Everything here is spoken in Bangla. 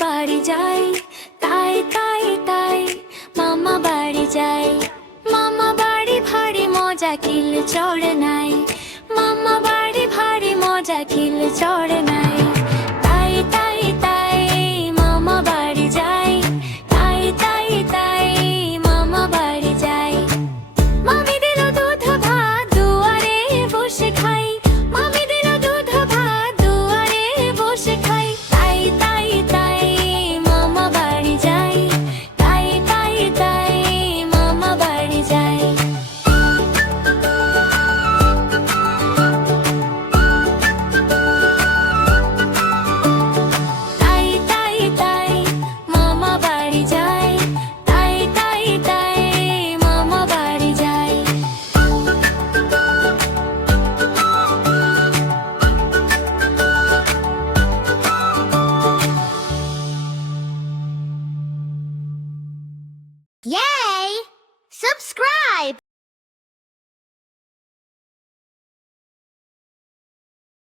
বাড়ি যাই, তাই তাই তাই মামা বাড়ি যাই। মামা বাড়ি ভারী মজা, কিল চড়ে নাই। মামা বাড়ি ভারী মজা, কিল চড়ে নাই। তাই তাই তাই মামা বাড়ি যাই, তাই তাই তাই মামা বাড়ি যাই। মামি দিল দুধ ভাত, দুয়ারে বসে খাই। মামি দিল দুধ ভাত, দুয়ারে বসে খাই। তাই তাই তাই মামা বাড়ি যাই, তাই তাই তাই মামা বাড়ি যাই। তাই তাই তাই মামা বাড়ি যাই, তাই তাই তাই মামা বাড়ি যাই। Yay! Subscribe!